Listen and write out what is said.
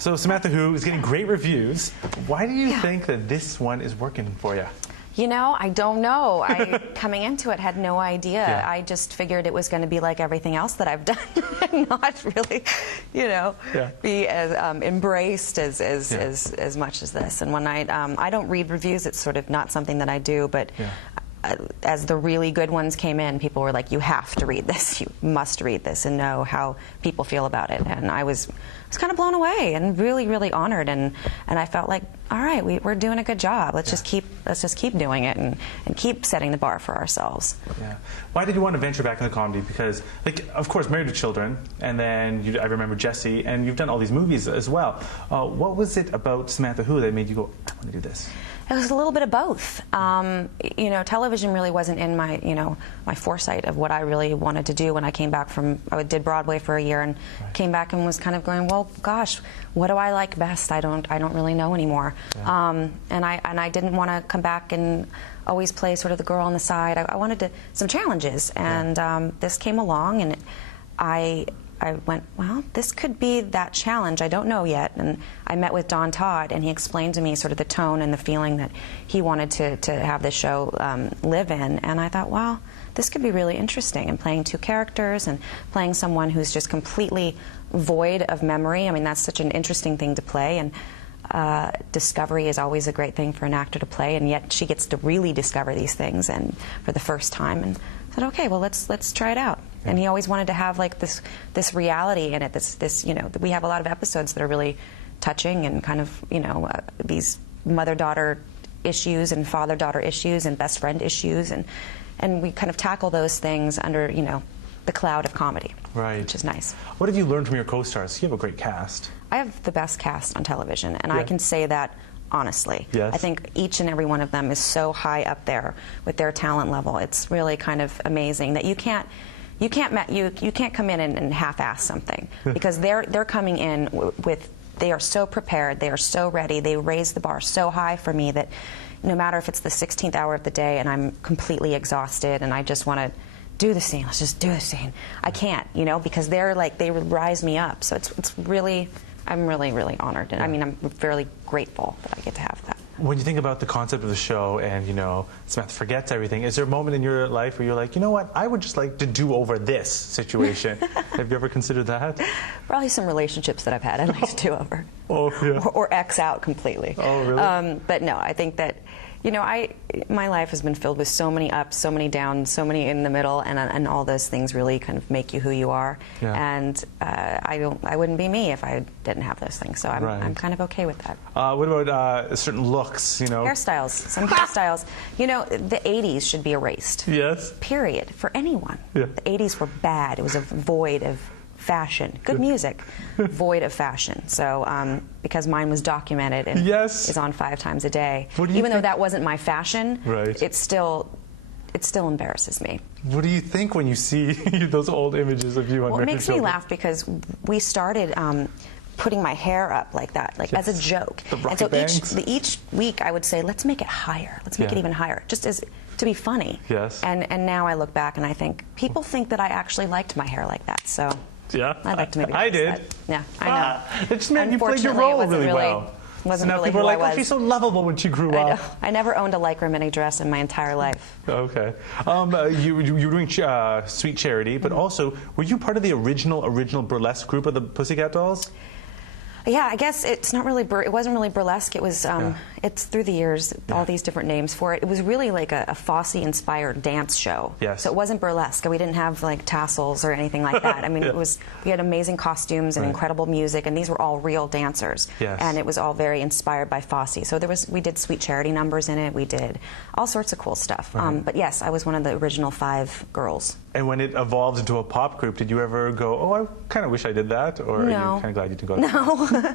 So Samantha Who is getting great reviews. Why do you think that this one is working for you? You know, I don't know. Coming into it, had no idea. Yeah. I just figured it was going to be like everything else that I've done, and not really, you know, be as embraced as much as this. And when I don't read reviews, it's sort of not something that I do, but. As the really good ones came in, people were like, you have to read this, you must read this and know how people feel about it. And I was kind of blown away and really, really honored, and I felt like, all right, we're doing a good job. Let's just keep doing it and keep setting the bar for ourselves. Yeah. Why did you want to venture back into comedy? Because, like, of course, Married with Children, and then I remember Jessie, and you've done all these movies as well. What was it about Samantha Who that made you go, I want to do this? It was a little bit of both. You know, television really wasn't in my, my foresight of what I really wanted to do when I came back from, I did Broadway for a year and came back and was kind of going, well, gosh, what do I like best? I don't really know anymore. And I didn't want to come back and always play sort of the girl on the side. I wanted some challenges, and this came along, and I went, well, this could be that challenge. I don't know yet. And I met with Don Todd, and he explained to me sort of the tone and the feeling that he wanted to have the show live in. And I thought, well, this could be really interesting. And playing two characters and playing someone who's just completely void of memory. I mean, that's such an interesting thing to play. And discovery is always a great thing for an actor to play, and yet she gets to really discover these things and for the first time. And I said, okay, well, let's try it out. And he always wanted to have like this reality in it. This we have a lot of episodes that are really touching and kind of these mother-daughter issues and father-daughter issues and best friend issues, and we kind of tackle those things under the cloud of comedy, which is nice. What have you learned from your co-stars? You have a great cast. I have the best cast on television, and I can say that honestly. I think each and every one of them is so high up there with their talent level. It's really kind of amazing that you can't come in and half-ass something, because they're coming in with, they are so prepared, they are so ready, they raise the bar so high for me that no matter if it's the 16th hour of the day and I'm completely exhausted and I just want to do the scene, let's just do the scene, I can't, because they're like, they rise me up. So it's really, I'm really, really honored, and I mean, I'm fairly grateful that I get to have that. When you think about the concept of the show and, Samantha forgets everything, is there a moment in your life where you're like, you know what, I would just like to do over this situation? Have you ever considered that? Probably some relationships that I've had I'd like to do over. Or X out completely. Oh, really? But no, I think that, my life has been filled with so many ups, so many downs, so many in the middle, and all those things really kind of make you who you are. And I wouldn't be me if I didn't have those things. So I'm kind of okay with that. What about certain looks? Hairstyles, some hairstyles. The 80s should be erased. Yes. Period. For anyone. The 80s were bad. It was a void of fashion. Good music, void of fashion. So because mine was documented and is on 5 times a day, even though that wasn't my fashion, it still embarrasses me. What do you think when you see those old images of you on Well, it makes me laugh because we started putting my hair up like that, as a joke. And so each week I would say, let's make it higher. Let's make it even higher, just as to be funny. And now I look back and I think people think that I actually liked my hair like that. So. I'd like to maybe I did. That. Yeah, I know. It just meant you played your role really well. Wasn't so now really people are like, oh, she's so lovable when she grew up. I never owned a Lycra mini dress in my entire life. Okay. You were doing Sweet Charity, but also, were you part of the original burlesque group of the Pussycat Dolls? Yeah, I guess it's not really. It wasn't really burlesque. It was. It's through the years, all these different names for it. It was really like a Fosse-inspired dance show. So it wasn't burlesque. We didn't have like tassels or anything like that. I mean, it was. We had amazing costumes and incredible music, and these were all real dancers. And it was all very inspired by Fosse. So we did Sweet Charity numbers in it. We did all sorts of cool stuff. But yes, I was one of the original 5 girls. And when it evolved into a pop group, did you ever go, oh, I kind of wish I did that? Or are you kind of glad you didn't go? No.